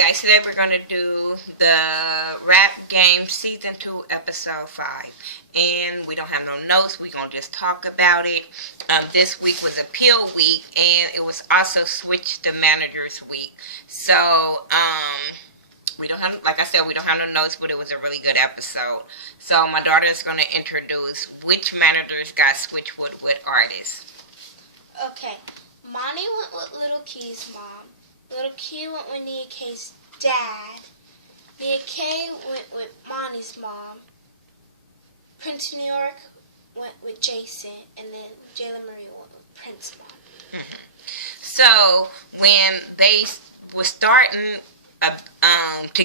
guys, today we're going to do the Rap Game Season 2 Episode 5. And we don't have no notes, we're going to just talk about it. This week was Appeal Week, and it was also Switch the Managers Week. So, we don't have, like I said, we don't have no notes, but it was a really good episode. So, my daughter is going to introduce which managers got switched with what artists. Okay, Monty went with Little Key's mom. Little Key went with Nia K's dad. Nia K went with Monty's mom. Prince New York went with Jason, and then Jayla Marie went with Prince's mom. Mm-hmm. So when they were starting to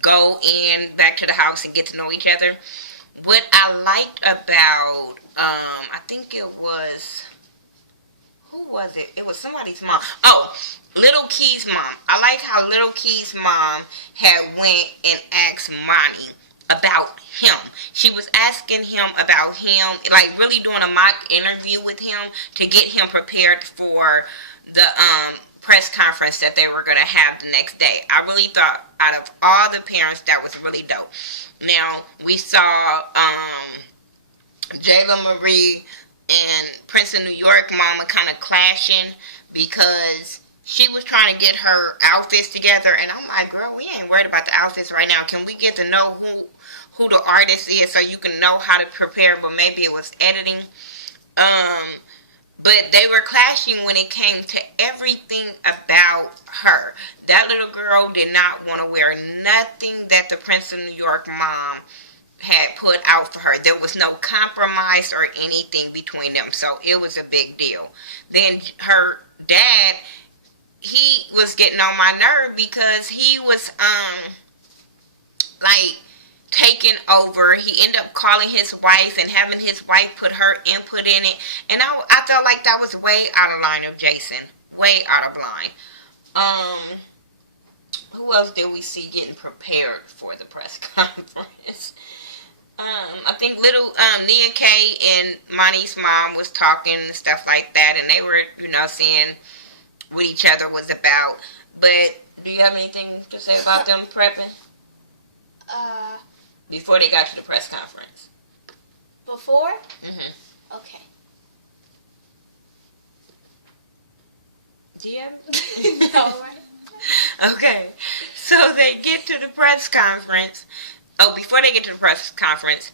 go in back to the house and get to know each other, what I liked about I think it was, who was it? It was somebody's mom. Oh, Little Key's mom. I like how Little Key's mom had went and asked Monty about him. She was asking him about him, like really doing a mock interview with him to get him prepared for the press conference that they were going to have the next day. I really thought out of all the parents that was really dope. Now, we saw Jayla Marie and Prince of New York mama kind of clashing because she was trying to get her outfits together, and I'm like, girl, we ain't worried about the outfits right now. Can we get to know who the artist is so you can know how to prepare? But maybe it was editing. But they were clashing when it came to everything about her. That little girl did not want to wear nothing that the Prince of New York mom had put out for her. There was no compromise or anything between them, so it was a big deal. Then her dad, he was getting on my nerve because he was like taking over. He ended up calling his wife and having his wife put her input in it, and I felt like that was way out of line of Jason, way out of line. Who else did we see getting prepared for the press conference? I think little Nia K and Monty's mom was talking and stuff like that, and they were, saying what each other was about. But do you have anything to say about them prepping? Before they got to the press conference. Before? Mm-hmm. Okay. Do you have No. Okay. So they get to the press conference. Oh, before they get to the press conference,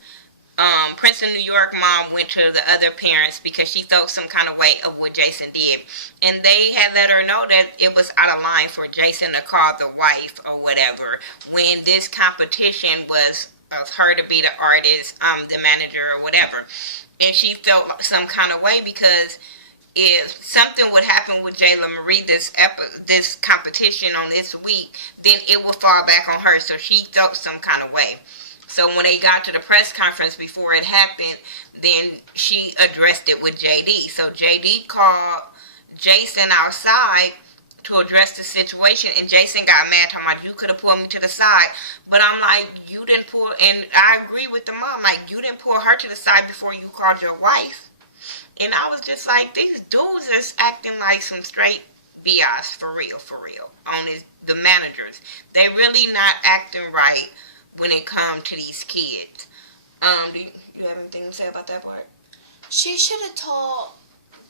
Prince of New York mom went to the other parents because she felt some kind of way of what Jason did. And they had let her know that it was out of line for Jason to call the wife or whatever when this competition was of her to be the artist, the manager or whatever. And she felt some kind of way because if something would happen with Jayla Marie this competition on this week, then it would fall back on her. So she felt some kind of way. So when they got to the press conference before it happened, then she addressed it with JD. So JD called Jason outside to address the situation, and Jason got mad, talking about, you could have pulled me to the side. But I'm like, you didn't pull, and I agree with the mom, like, you didn't pull her to the side before you called your wife. And I was just like, these dudes is acting like some straight BS, for real, on the managers. They really not acting right when it comes to these kids. Do you have anything to say about that part? She should have told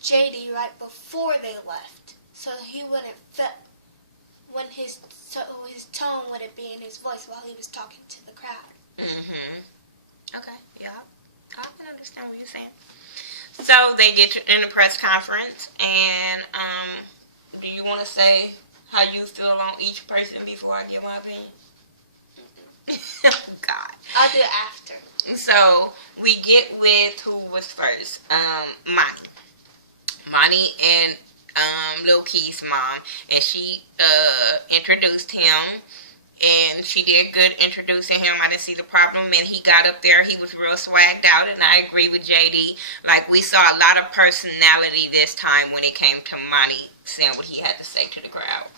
JD right before they left, so he wouldn't feel when his tone wouldn't be in his voice while he was talking to the crowd. Okay, yeah, I can understand what you're saying. So they get in the press conference, and do you want to say how you feel on each person before I give my opinion? Oh, God. I'll do it after. So we get with who was first. Monty and Lil Key's mom, and she introduced him, and she did good introducing him. I didn't see the problem, and he got up there. He was real swagged out, and I agree with JD. Like, we saw a lot of personality this time when it came to Monty saying what he had to say to the crowd.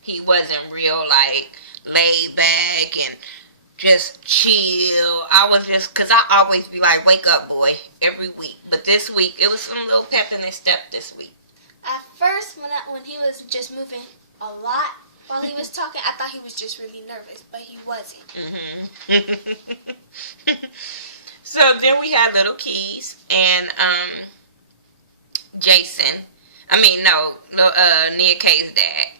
He wasn't real, like, laid back and just chill. I was just, because I always be like, wake up, boy, every week. But this week, it was some little pep in his step this week. At first, when he was just moving a lot, While he was talking, I thought he was just really nervous, but he wasn't. So then we had Little Keys and Jason. Nia K's dad.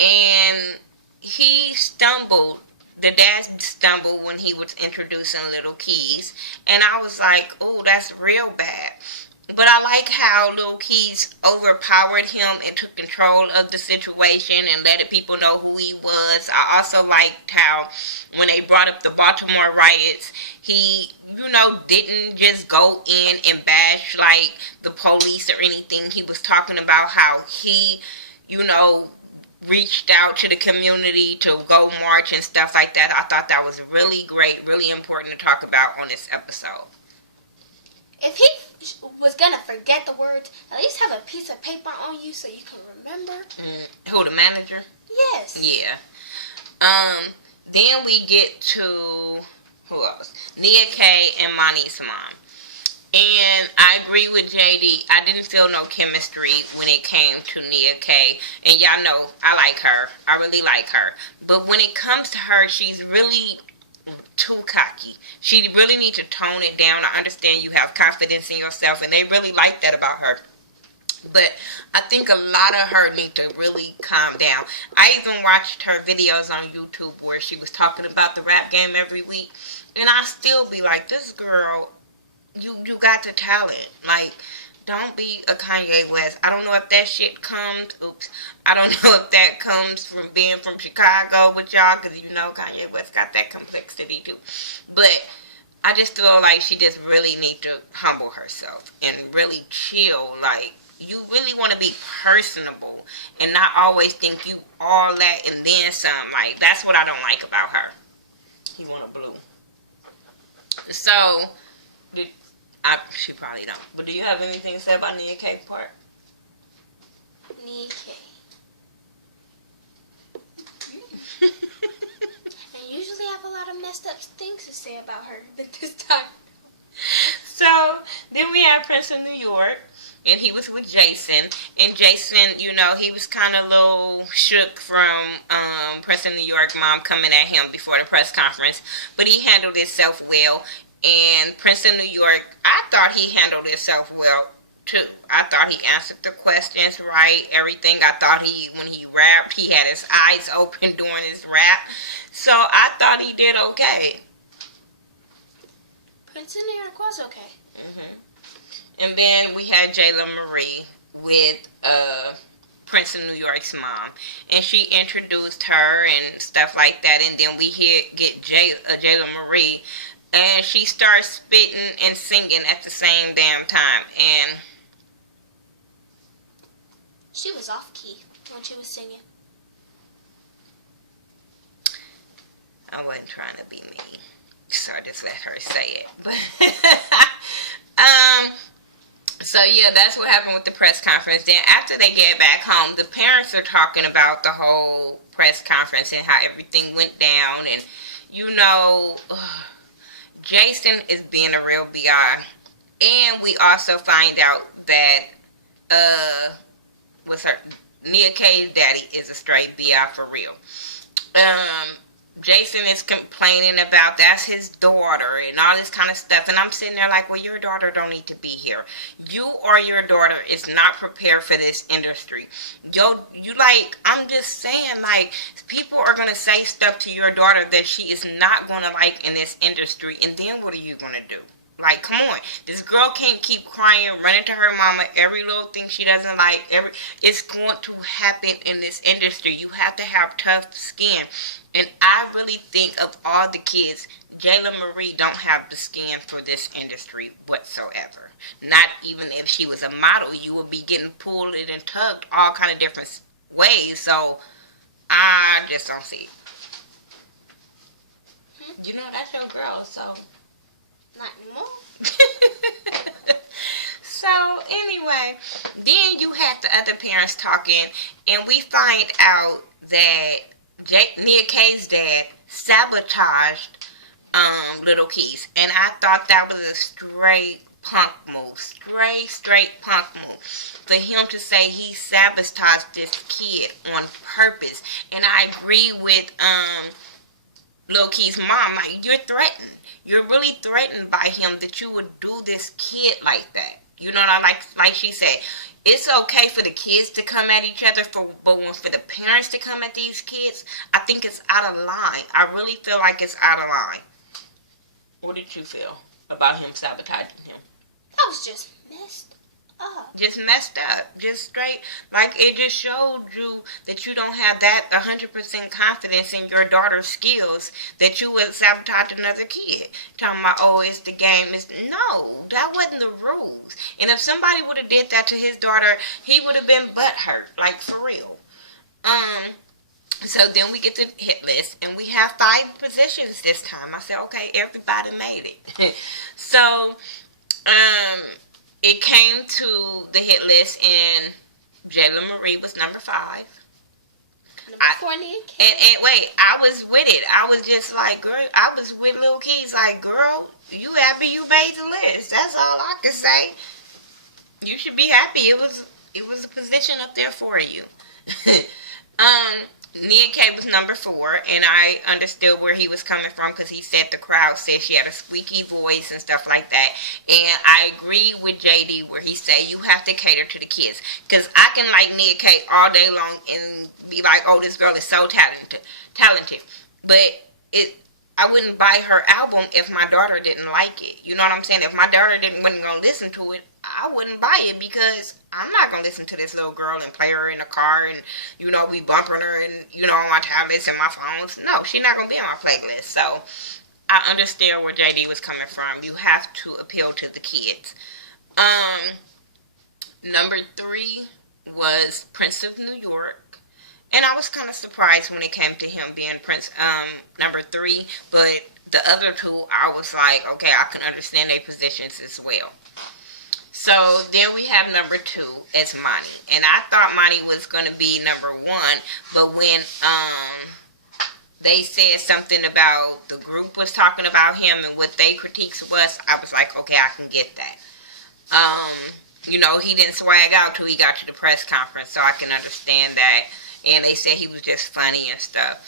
And he stumbled. The dad stumbled when he was introducing Little Keys. And I was like, oh, that's real bad. But I like how Lil Keys overpowered him and took control of the situation and letting people know who he was. I also liked how when they brought up the Baltimore riots, he, didn't just go in and bash like the police or anything. He was talking about how he, reached out to the community to go march and stuff like that. I thought that was really great, really important to talk about on this episode. If he was gonna forget the words, at least have a piece of paper on you so you can remember. Who, the manager? Yes. Yeah. Then we get to, who else? Nia K and Monty's mom. And I agree with JD. I didn't feel no chemistry when it came to Nia K. And y'all know I like her. I really like her. But when it comes to her, she's really too cocky. She really needs to tone it down. I understand you have confidence in yourself, and they really like that about her. But I think a lot of her need to really calm down. I even watched her videos on YouTube where she was talking about the rap game every week, and I still be like, this girl, you got the talent. Like, don't be a Kanye West. I don't know if that shit comes, I don't know if that comes from being from Chicago with y'all, because Kanye West got that complexity too. But I just feel like she just really need to humble herself and really chill. Like, you really want to be personable and not always think you all that and then some. Like, that's what I don't like about her. You want a blue. So, she probably don't. But do you have anything to say about Nia K part? Nia K. I usually have a lot of messed up things to say about her, but this time. So, then we have Prince of New York, and he was with Jason. And Jason, he was kind of a little shook from Prince of New York mom coming at him before the press conference. But he handled himself well. And Prince of New York, I thought he handled himself well, too. I thought he answered the questions right, everything. I thought when he rapped, he had his eyes open during his rap. So I thought he did okay. Prince of New York was okay. And then we had Jayla Marie with Prince of New York's mom. And she introduced her and stuff like that. And then we get Jayla Marie. And she starts spitting and singing at the same damn time. And she was off key when she was singing. I wasn't trying to be mean, so I just let her say it. But so yeah, that's what happened with the press conference. Then after they get back home, the parents are talking about the whole press conference and how everything went down. And Jason is being a real BI. And we also find out that Nia K's daddy is a straight BI for real. Jason is complaining about that's his daughter and all this kind of stuff. And I'm sitting there like, well, your daughter don't need to be here. You or your daughter is not prepared for this industry. I'm just saying, like, people are going to say stuff to your daughter that she is not going to like in this industry. And then what are you going to do? Like, come on. This girl can't keep crying, running to her mama, every little thing she doesn't like. It's going to happen in this industry. You have to have tough skin. And I really think of all the kids, Jayla Marie don't have the skin for this industry whatsoever. Not even if she was a model, you would be getting pulled and tugged all kind of different ways. So, I just don't see it. That's your girl, so... Not anymore. So, anyway, then you had the other parents talking, and we find out that Nia K's dad sabotaged Little Keys. And I thought that was a straight punk move. Straight punk move. For him to say he sabotaged this kid on purpose. And I agree with Lil Key's mom. Like, you're threatened. You're really threatened by him that you would do this kid like that. You know what I like she said, it's okay for the kids to come at each other, but when for the parents to come at these kids, I think it's out of line. I really feel like it's out of line. What did you feel about him sabotaging him? I was just messed up. Just messed up. Just straight. Like, it just showed you that you don't have that 100% confidence in your daughter's skills, that you would sabotage another kid. Talking about, oh, it's the game. No, that wasn't the rules. And if somebody would have did that to his daughter, he would have been butthurt. Like, for real. So then we get the hit list, and we have 5 positions this time. I said, okay, everybody made it. So, it came to the hit list, and Jayla Marie was number 5. Number 4, Nia K. And wait, I was with it. I was just like, girl, I was with Lil Keys, like, girl, you happy you made the list. That's all I can say. You should be happy. It was a position up there for you. Nia K was number 4, and I understood where he was coming from because he said the crowd said she had a squeaky voice and stuff like that. And I agree with JD where he said you have to cater to the kids, because I can like Nia K all day long and be like, oh, this girl is so talented. But I wouldn't buy her album if my daughter didn't like it. You know what I'm saying? If my daughter wasn't going to listen to it, I wouldn't buy it, because I'm not going to listen to this little girl and play her in a car and, you know, be bumping her and, you know, on my tablets and my phones. No, she's not going to be on my playlist. So I understand where JD was coming from. You have to appeal to the kids. Number 3 was Prince of New York. And I was kind of surprised when it came to him being number 3. But the other 2, I was like, okay, I can understand their positions as well. So then we have number 2 as Monty. And I thought Monty was going to be number 1. But when they said something about the group was talking about him and what their critiques was, I was like, okay, I can get that. You know, he didn't swag out till he got to the press conference, so I can understand that. And they said he was just funny and stuff.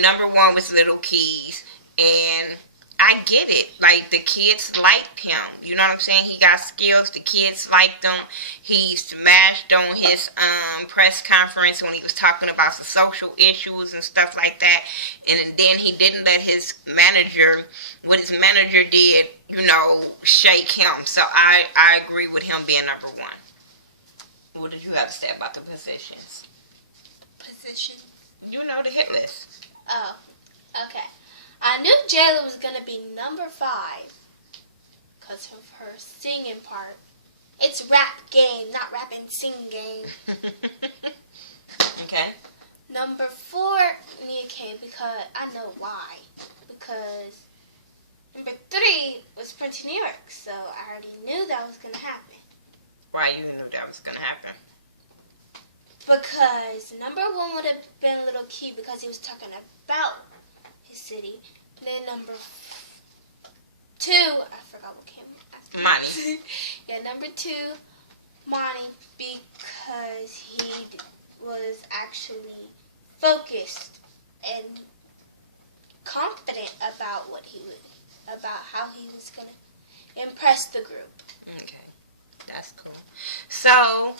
Number 1 was Little Keys. And I get it. Like, the kids liked him. You know what I'm saying? He got skills. The kids liked him. He smashed on his press conference when he was talking about the social issues and stuff like that. And then he didn't let his manager, what his manager did, you know, shake him. So I agree with him being number 1. What did you have to say about the positions? Position? You know, the hit list. Oh, okay. I knew Jayla was going to be number 5 because of her singing part. It's rap game, not rap and sing game. Okay. Number 4, Nia K, because I know why. Because number 3 was Prince of New York, so I already knew that was going to happen. Why you knew that was going to happen? Because number 1 would have been Little Key because he was talking about his city. And then number 2, I forgot what came after. Monty. Yeah, number 2, Monty, because he was actually focused and confident about about how he was going to impress the group. Okay, that's cool. So,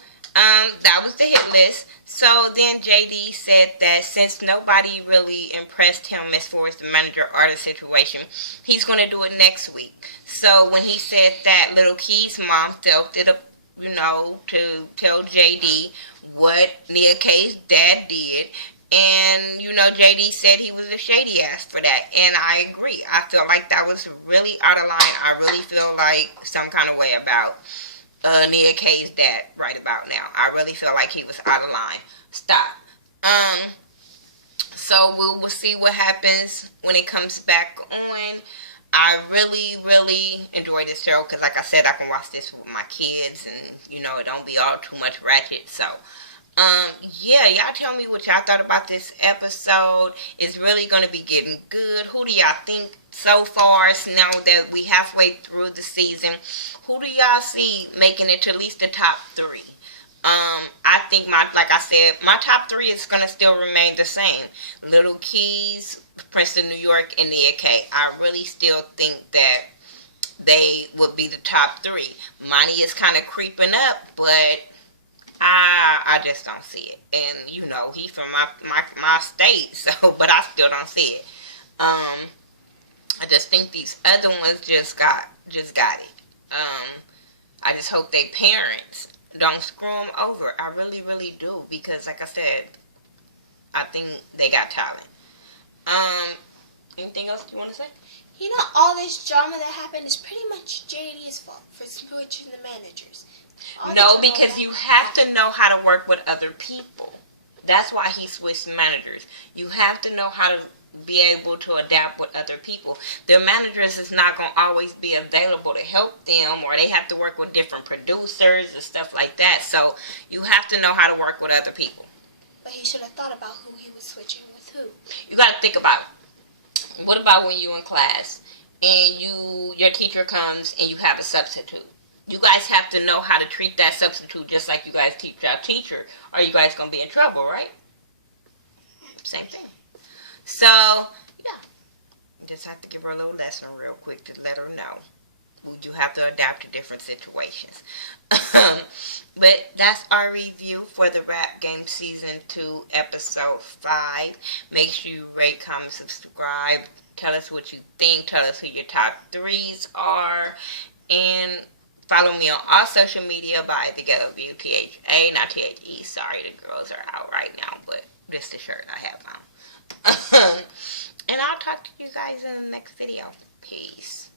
that was the hit list. So then JD said that since nobody really impressed him as far as the manager-artist situation, he's going to do it next week. So when he said that, Little Key's mom felt it, you know, to tell JD what Nia K's dad did. And, you know, JD said he was a shady ass for that. And I agree. I feel like that was really out of line. I really feel like some kind of way about Nia K's dad right about now. I really feel like he was out of line. Stop. So we'll see what happens when it comes back on. I really, really enjoy this show because, like I said, I can watch this with my kids and, you know, it don't be all too much ratchet. So, Yeah, y'all tell me what y'all thought about this episode. It's really going to be getting good. Who do y'all think so far, now that we halfway through the season, who do y'all see making it to at least the top three? I think like I said, my top three is going to still remain the same. Little Keys, Princeton, New York, and Nia K. I really still think that they would be the top three. Monty is kind of creeping up, but I just don't see it. And you know, he's from my state, so but I still don't see it. I just think these other ones just got it. I just hope they parents don't screw them over. I really do, because like I said, I think they got talent. Anything else you want to say? You know, all this drama that happened is pretty much JD's fault for switching the managers. No, because you have to know how to work with other people. That's why he switched managers. You have to know how to be able to adapt with other people. Their managers is not going to always be available to help them, or they have to work with different producers and stuff like that. So you have to know how to work with other people. But he should have thought about who he was switching with who. You got to think about it. What about when you're in class and your teacher comes and you have a substitute? You guys have to know how to treat that substitute just like you guys teach our teacher, or you guys going to be in trouble, right? Same thing. So, yeah. Just have to give her a little lesson real quick to let her know. You have to adapt to different situations. But that's our review for the Rap Game Season 2, Episode 5. Make sure you rate, comment, subscribe. Tell us what you think. Tell us who your top threes are. And follow me on all social media by thaghettoview, THA, not THE. Sorry, the girls are out right now, but this is the shirt I have on. And I'll talk to you guys in the next video. Peace.